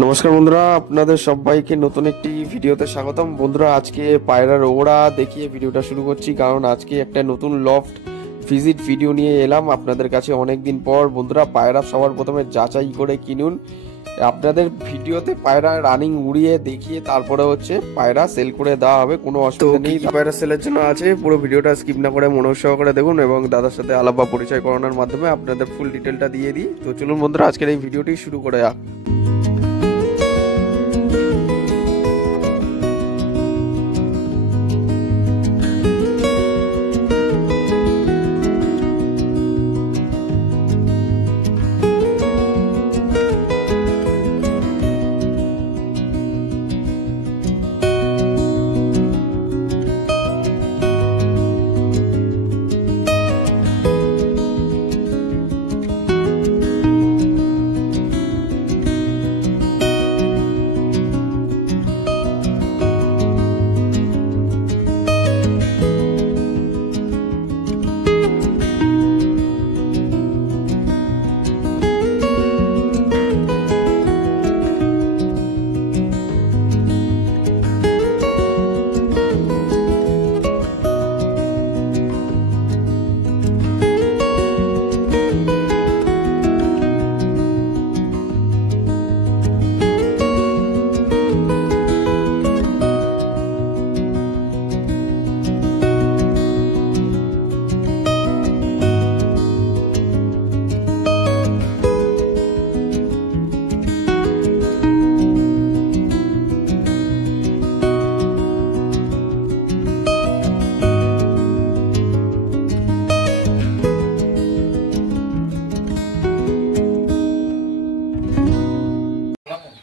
নমস্কার বন্ধুরা, আপনাদের সবাইকে নতুন একটি ভিডিওতে স্বাগতম। বন্ধুরা, আজকে পায়রার ওড়া দেখিয়ে ভিডিওটা শুরু করছি, কারণ আজকে একটা নতুন লফট ভিজিট ভিডিও নিয়ে এলাম আপনাদের কাছে অনেকদিন পর। বন্ধুরা, পায়রা সবার প্রথমে যাচাই করে কিনুন। আপনাদের ভিডিওতে পায়রা রানিং উড়িয়ে দেখিয়ে তারপরে হচ্ছে পায়রা সেল করে দেওয়া হবে, কোনো অসুবিধা নেই। পায়রা সেলের জন্য আছে, পুরো ভিডিওটা স্কিপ না করে মনোযোগ সহকারে দেখুন এবং দাদার সাথে আলাপ বা পরিচয় করানোর মাধ্যমে আপনাদের ফুল ডিটেলটা দিয়ে দিই। তো চলুন বন্ধুরা, আজকের এই ভিডিওটি শুরু করে যাক।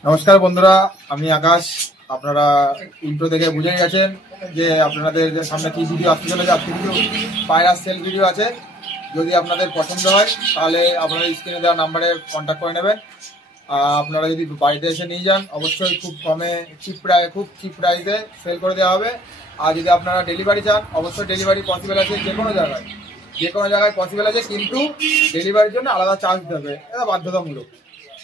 নমস্কার বন্ধুরা, আমি আকাশ। আপনারা ইন্ট্রো দেখে বুঝে গেছেন যে আপনাদের সামনে কি ভিডিও আসতে চলেছে। আজকে কিছু পায়রা সেল ভিডিও আছে। যদি আপনাদের পছন্দ হয় তাহলে আপনারা স্ক্রিনে দেওয়া নাম্বারে কন্ট্যাক্ট করে নেবেন। আপনারা যদি বাড়িতে এসে নিয়ে যান অবশ্যই খুব চিপ প্রাইসে সেল করে দেওয়া হবে। আর যদি আপনারা ডেলিভারি চান অবশ্যই ডেলিভারি পসিবল আছে, যে কোনো জায়গায় পসিবল আছে, কিন্তু ডেলিভারির জন্য আলাদা চার্জ দেবে, এটা বাধ্যতামূলক।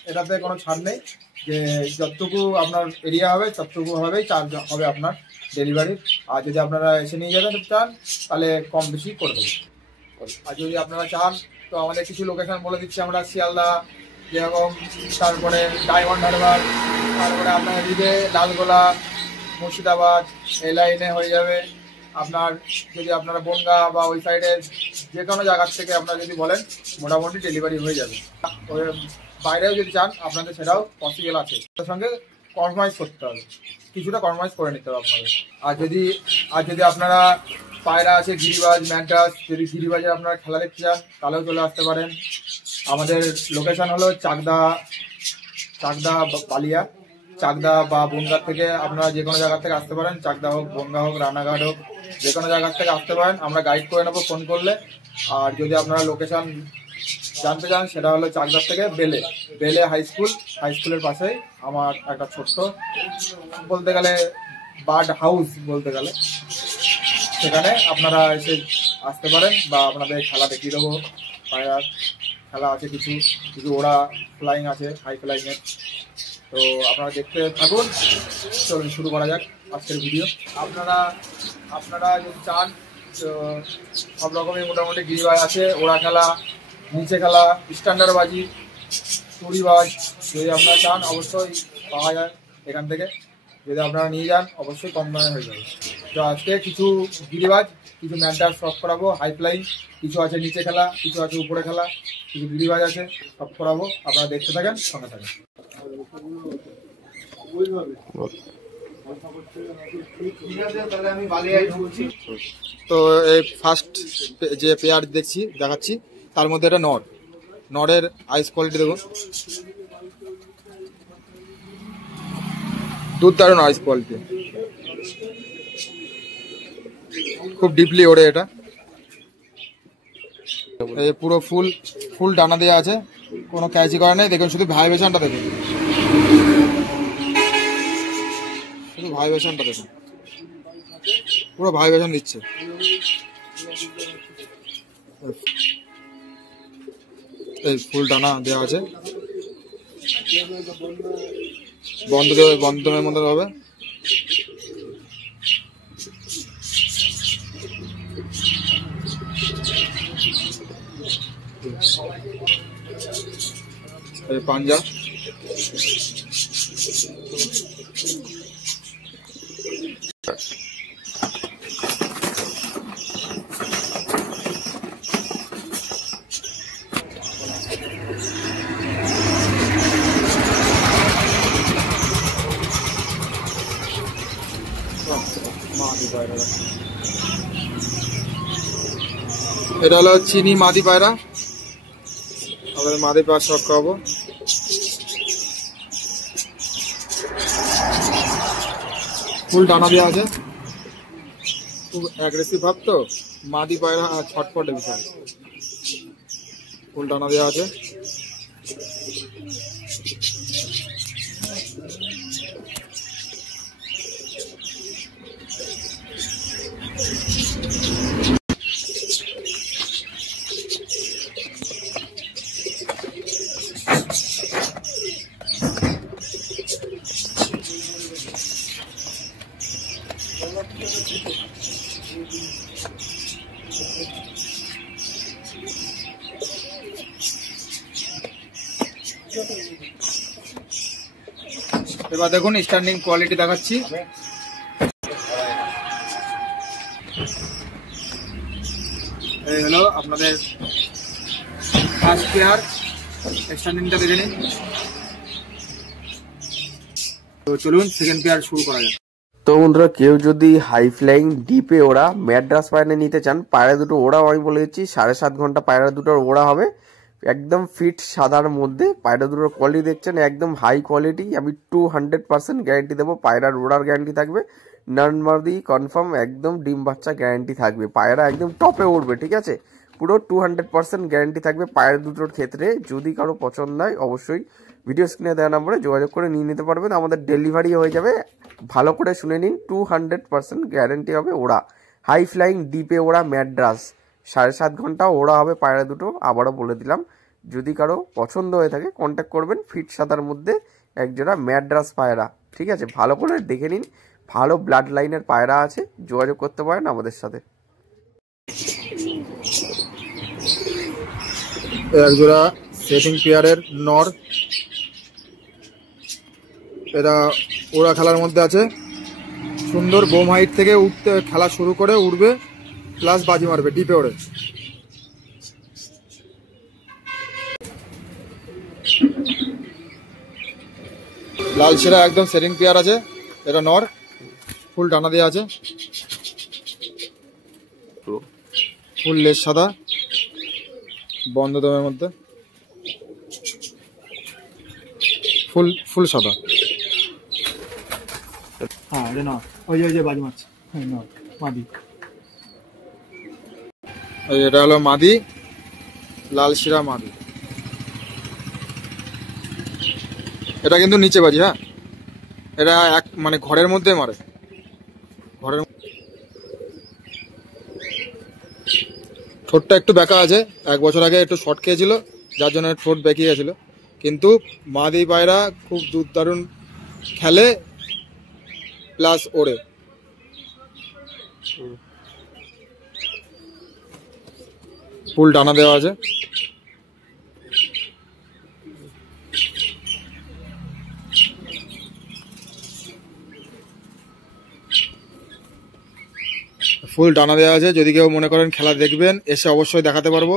এটাতে কোনো ছাড় নেই, যে যতটুকু আপনার এরিয়া হবে ততটুকু হবেই চার্জ হবে আপনার ডেলিভারির। আর যদি আপনারা এসে নিয়ে যেতে চান তাহলে কম বেশি করে দেবেন। আর যদি আপনারা চান তো আমাদের কিছু লোকেশন বলে দিচ্ছি আমরা। শিয়ালদা যেরকম, তারপরে ডায়মন্ড হারবার, তারপরে আপনার এদিকে লালগোলা, মুর্শিদাবাদ, এই লাইনে হয়ে যাবে আপনার। যদি আপনারা বনগা বা ওই সাইডে যে কোনো জায়গার থেকে আপনারা যদি বলেন মোটামুটি ডেলিভারি হয়ে যাবে। বাইরেও যদি চান আপনাদের সেটাও পসিবল আছে। তার সঙ্গে কম্প্রোমাইজ করতে হবে, কিছুটা কম্প্রোমাইজ করে নিতে হবে আপনাদের। আর যদি আপনারা পায়রা আছে গিরিবাজ, ম্যান্টাস, যদি গিরিবাজের আপনারা খেলা দেখতে চান তাহলেও চলে আসতে পারেন। আমাদের লোকেশন হলো চাকদা বালিয়া। চাকদা বা বনগাঁ থেকে আপনারা যে কোনো জায়গা থেকে আসতে পারেন। চাকদা হোক, বনগাঁ হোক, রানাঘাট হোক, যে কোনো জায়গার থেকে আসতে পারেন, আমরা গাইড করে নেবো ফোন করলে। আর যদি আপনারা লোকেশন জানতে চান সেটা হলো চাকদার থেকে বেলে হাই স্কুলের পাশেই আমার একটা ছোট্ট, বলতে গেলে বার্ড হাউস বলতে গেলে, সেখানে আপনারা এসে আসতে পারেন। বা আপনাদের খেলা দেখিয়ে দেবো। পায়রার খেলা আছে, কিছু ওরা ফ্লাইং আছে, হাই ফ্লাইংয়ের। তো আপনারা দেখতে থাকুন। চলুন শুরু করা যাক আজকের ভিডিও। আপনারা যদি চান তো সব রকমই মোটামুটি গিরিবাজ আছে, ওরা খেলা, নিচে খেলা, স্ট্যান্ডার্ড বাজি, চুরিবাজ, যদি আপনারা চান অবশ্যই পাওয়া যায় এখান থেকে। যদি আপনারা নিয়ে যান অবশ্যই কম দামে হয়ে যাবে। তো আজকে কিছু গিরিবাজ, কিছু ম্যান্টাস সব করাবো, হাই ফ্লাইং, কিছু আছে নিচে খেলা, কিছু আছে উপরে খেলা, কিছু গিরিবাজ আছে, সব করাবো। আপনারা দেখতে থাকেন, সঙ্গে থাকেন। তো এই ফার্স্ট যে পেয়ার দেখাচ্ছি তার মধ্যে এটা নরের আইস কোয়ালিটি দেখুন, দুর্দারুণ আইস কোয়ালিটি, খুব ডিপলি ওড়ে এটা। পুরো ফুল ডানা দেওয়া আছে, কোনো ক্যাচই করা নেই। দেখুন শুধু ভাইব্রেশনটা দেখুন, পুরো ভাইব্রেশন দিচ্ছে। এই ফুল ডানা দেওয়া আছে। বন্ধমের মধ্যে হবে। পাঞ্জা এটা হলো চিনি মাদি পায়রা। আমাদের মাদি পায়রা শখ খাওয়াবো। ফুল ডানা দেওয়া আছে, খুব অ্যাগ্রেসিভ ভাব তো মাদি পায়রা, ছটপটে বিষয়। ফুল ডানা দেওয়া আছে। এবার দেখুন স্ট্যান্ডিং কোয়ালিটি দেখাচ্ছি। এই হলো আপনাদের ফার্স্ট পেয়ার, স্ট্যান্ডিংটা দেখে নিন। তো চলুন সেকেন্ড পেয়ার শুরু করা যাক। তো বন্ধুরা, কেউ যদি হাই ফ্লাইং ডিপে ওড়া ম্যাড্রাস পায়রা নিতে চান, পায়রা দুটো ওড়াও আমি বলে দিচ্ছি 7.5 ঘন্টা পায়রা দুটোর ওড়া হবে, একদম ফিট সাদার মধ্যে। পায়রা দুটোর কোয়ালিটি দেখছেন একদম হাই কোয়ালিটি। আমি 200% গ্যারান্টি দেবো, পায়রার ওড়ার গ্যারান্টি থাকবে, নর্মালি কনফার্ম একদম ডিম বাচ্চা গ্যারান্টি থাকবে, পায়রা একদম টপে উঠবে, ঠিক আছে। পুরো 200% গ্যারান্টি থাকবে পায়রা দুটোর ক্ষেত্রে। যদি কারো পছন্দ হয় অবশ্যই ভিডিও স্ক্রিনে দেওয়া নম্বরে যোগাযোগ করে নিয়ে নিতে পারবেন, আমাদের ডেলিভারি হয়ে যাবে। ভালো করে শুনে নিন, 200% গ্যারান্টি হবে ওড়া। হাই ফ্লাইং ডিপে ওড়া ম্যাড্রাস 7.5 ঘন্টা ওড়া হবে পায়রা দুটো। আবারও বলে দিলাম, যদি কারো পছন্দ হয়ে থাকে কন্ট্যাক্ট করবেন। ফিট সাদার মধ্যে একজোড়া ম্যাড্রাস পায়রা, ঠিক আছে। ভালো করে দেখে নিন, ভালো ব্লাড লাইনের পায়রা আছে, যোগাযোগ করতে পারেন আমাদের সাথে। একজোড়া সেটিং পেয়ারের নর, এরা ওড়া খেলার মধ্যে আছে। সুন্দর বোম হাইট থেকে উঠতে খেলা শুরু করে উঠবে, প্লাস বাজি মারবে ডিপে ওড়ে। লাল শিরা একদম সেটিং পেয়ার আছে, এটা নর, ফুল ডানা দেওয়া আছে, ফুল লেজ সাদা, বন্ধ দমের মধ্যে, ফুল সাদা। হ্যাঁ এটা নর, ওই যে বাজি মারছে, হ্যাঁ নর মাদি। এটা হলো মাদি, লাল শিরা মাদি। এটা কিন্তু নিচে বাজি, হ্যাঁ এটা এক মানে ঘরের মধ্যে মারে, ঘরের। ঠোঁটটা একটু বেঁকা আছে, 1 বছর আগে একটু শর্ট খেয়েছিল যার জন্য ঠোঁট বেঁকে গেছিল, কিন্তু মাদি পায়রা খুব দারুণ খেলে প্লাস ওড়ে। ফুল ডানা দেওয়া আছে। ফুল ডানা দেওয়া আছে। যদি কেউ মনে করেন খেলা দেখবেন, এসে অবশ্যই দেখাতে পারবো।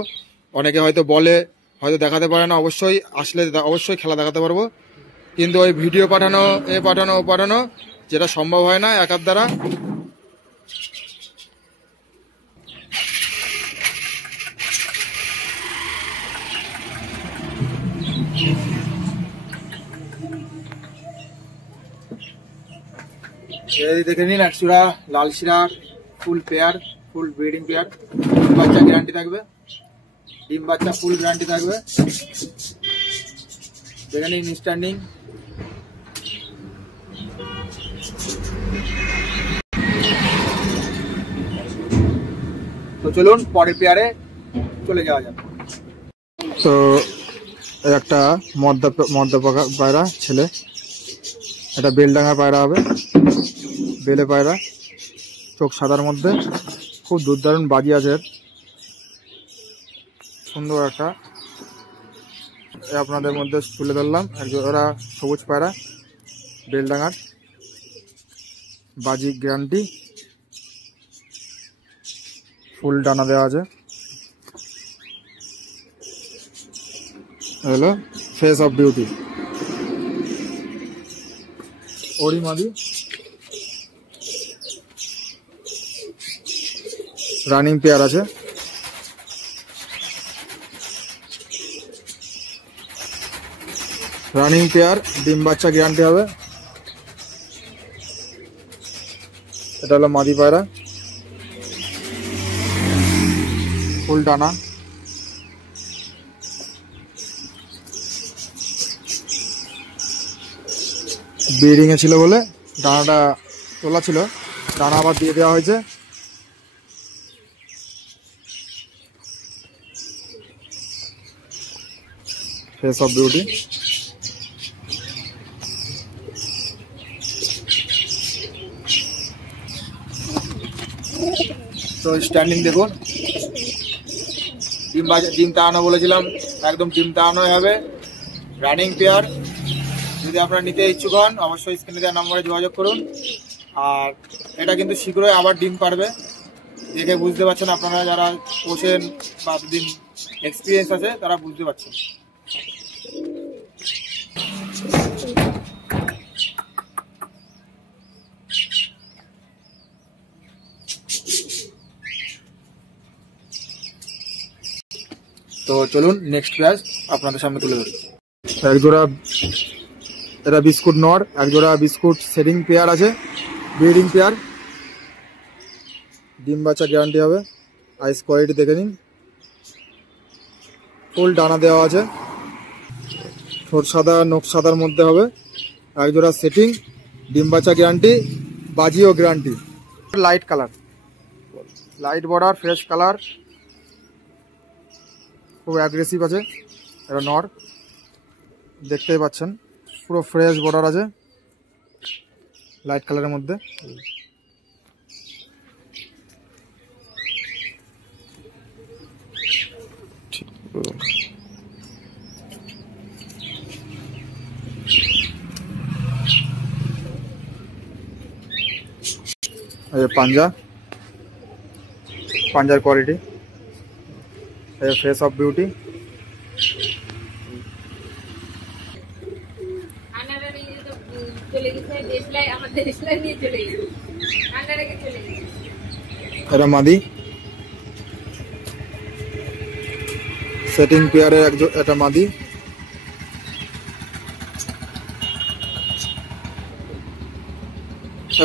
অনেকে হয়তো বলে হয়তো দেখাতে পারে না, অবশ্যই আসলে অবশ্যই খেলা দেখাতে পারবো, কিন্তু ওই ভিডিও পাঠানো ও পাঠানো যেটা সম্ভব হয় না একার দ্বারা। দেখে নিন একচূড়া লাল শিরার ফুল পেয়ার, ফুল ব্রিডিং পেয়ার, ডিম বাচ্চা গ্যারান্টি থাকবে, ডিম বাচ্চা ফুল গ্যারান্টি থাকবে। দেখে নিন স্ট্যান্ডিং। তো চলুন পরের পেয়ারে চলে যাওয়া যাক। তো একটা মদ্দা পায়রা ছেলে, এটা বেলডাঙ্গা পায়রা হবে, বেলে পায়রা, চোখ সাদার মধ্যে, খুব দুর্দারুণ বাজি আছে, সুন্দর একটা আপনাদের মধ্যে তুলে ধরলাম। ওরা সবুজ পায়রা, বেলডাঙ্গার, বাজি গ্যারান্টি, ফুল ডানা দেওয়া আছে। হলো ফেস অফ বিউটি, ওরি মাদি, রানিং পেয়ার আছে। রানিং পেয়ার, ডিম বাচ্চা গ্যারান্টি হবে। এটা হলো মাদি পায়রা, ফুল ডানা, ব্রিডিং এ ছিল বলে ডানাটা তোলা ছিল, ডানা আবার দিয়ে দেওয়া হয়েছে। ফেস অফ বিউটি, তো স্ট্যান্ডিং দেখুন, ডিম তাড়ানো বলেছিলাম, একদম ডিম তাড়ানোই হবে। রানিং পেয়ার, যদি আপনারা নিতে ইচ্ছুক হন অবশ্যই স্ক্রিনে দেওয়া নম্বরে যোগাযোগ করুন। আর এটা কিন্তু শীঘ্রই আবার ডিম পারবে, দেখে বুঝতে পারছেন আপনারা যারা পোষেন বা এতদিন এক্সপিরিয়েন্স আছে তারা বুঝতে পারছেন। তো চলুন নেক্সট পেয়ার আপনাদের সামনে তুলে ধরি। একজোড়া এটা বিস্কুট নর, একজোড়া বিস্কুট সেটিং পেয়ার আছে, ব্রিডিং পেয়ার, ডিম বাচ্চা গ্যারান্টি হবে। আইস কোয়ালিটি দেখে নিন, ফুল ডানা দেওয়া আছে, ঠোঁট সাদা, নখ সাদার মধ্যে হবে। একজোড়া সেটিং, ডিম বাচ্চা গ্যারান্টি, বাজিও guarantee. Light colour, light border, fresh colour, খুব অ্যাগ্রেসিভ আছে। এটা নর, দেখতেই পাচ্ছেন পুরো ফ্রেশ বর্ডার আছে, লাইট কালারের মধ্যে। পাঞ্জা, পাঞ্জার কোয়ালিটি, ফেস অফ বিউটি। এটা মাদি, সেটিং পেয়ারের এটা মাদি,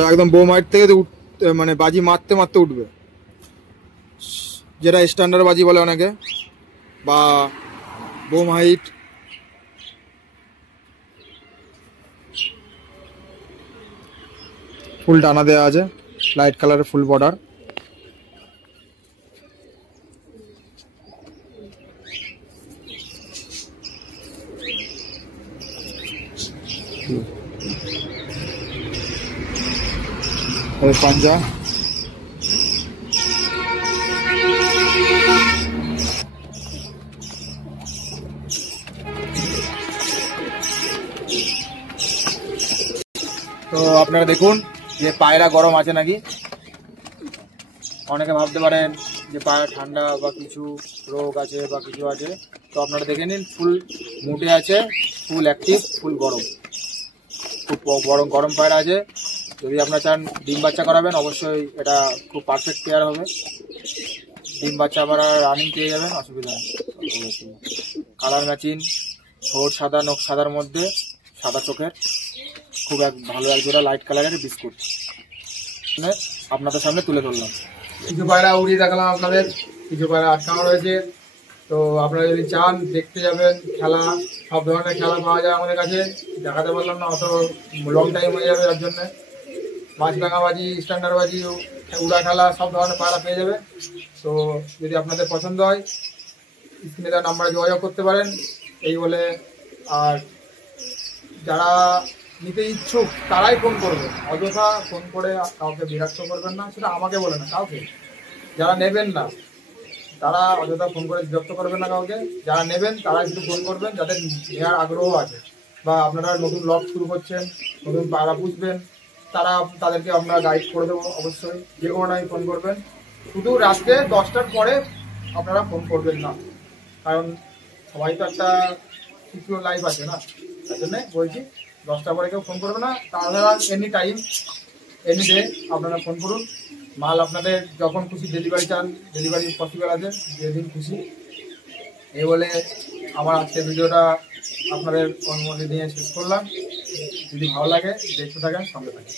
একদম বোম হাইট থেকে মানে বাজি মারতে মারতে উঠবে, যেটা স্ট্যান্ডার্ড বাজি বলে অনেকে, বা বোম হাইট। ফুল ডানা দেওয়া আছে, লাইট কালারের ফুল বর্ডার। পাঞ্জা, তো আপনারা দেখুন যে পায়রা গরম আছে নাকি। অনেকে ভাবতে পারেন যে পায়রা ঠান্ডা বা কিছু রোগ আছে বা কিছু আছে, তো আপনারা দেখে নিন ফুল মুটে আছে, ফুল অ্যাক্টিভ, ফুল গরম, খুব গরম পায়রা আছে। যদি আপনারা চান ডিম বাচ্চা করাবেন অবশ্যই এটা খুব পারফেক্ট পেয়ার হবে। ডিম বাচ্চা আবার রানিং পেয়ে যাবেন, অসুবিধা নেই। কালার ম্যাচিং, ঠোঁট সাদা, নখ সাদার মধ্যে, সাদা চোখের, খুব ভালো একজোড়া লাইট কালারের বিস্কুট আপনাদের সামনে তুলে ধরলাম। কিছু পায়রা উড়িয়ে দেখালাম আপনাদের, কিছু পায়রা আটকানো রয়েছে। তো আপনারা যদি চান দেখতে যাবেন খেলা, সব ধরনের খেলা পাওয়া যায় আমাদের কাছে, দেখাতে পারলাম না, অত লং টাইম হয়ে যাবে। তার জন্য মাছরাঙা বাজি, স্ট্যান্ডার্ড বাজি, উড়া খেলা, সব ধরনের পায়রা পেয়ে যাবে। তো যদি আপনাদের পছন্দ হয় স্ক্রিনে দেওয়া নাম্বারে যোগাযোগ করতে পারেন। এই বলে। আর যারা নিতে ইচ্ছুক তারাই ফোন করবে, অযথা ফোন করে কাউকে বিরক্ত করবেন না, সেটা আমাকে বলে না, কাউকে। যারা নেবেন না তারা অযথা ফোন করে বিরক্ত করবেন না কাউকে, যারা নেবেন তারা শুধু ফোন করবেন যাদের নেওয়ার আগ্রহ আছে, বা আপনারা নতুন লগ শুরু করছেন, নতুন পায়রা পুষবেন, তাদেরকে আমরা গাইড করে দেবো অবশ্যই। যে কোনো টাইম ফোন করবেন, শুধু রাত্রে 10টার পরে আপনারা ফোন করবেন না, কারণ সবাই তো একটা সিকিউর লাইফ আছে না, তার জন্য বলছি 10টার পরে কেউ ফোন করবে না। তাছাড়া এনি টাইম এনি ডে আপনারা ফোন করুন, মাল আপনাদের যখন খুশি ডেলিভারি চান, ডেলিভারি পসিবল আছে, যেদিন খুশি। এই বলে আমার আজকের ভিডিওটা আপনাদের অনুমতি নিয়ে শেষ করলাম। যদি ভালো লাগে দেখতে থাকেন, সঙ্গে থাকেন।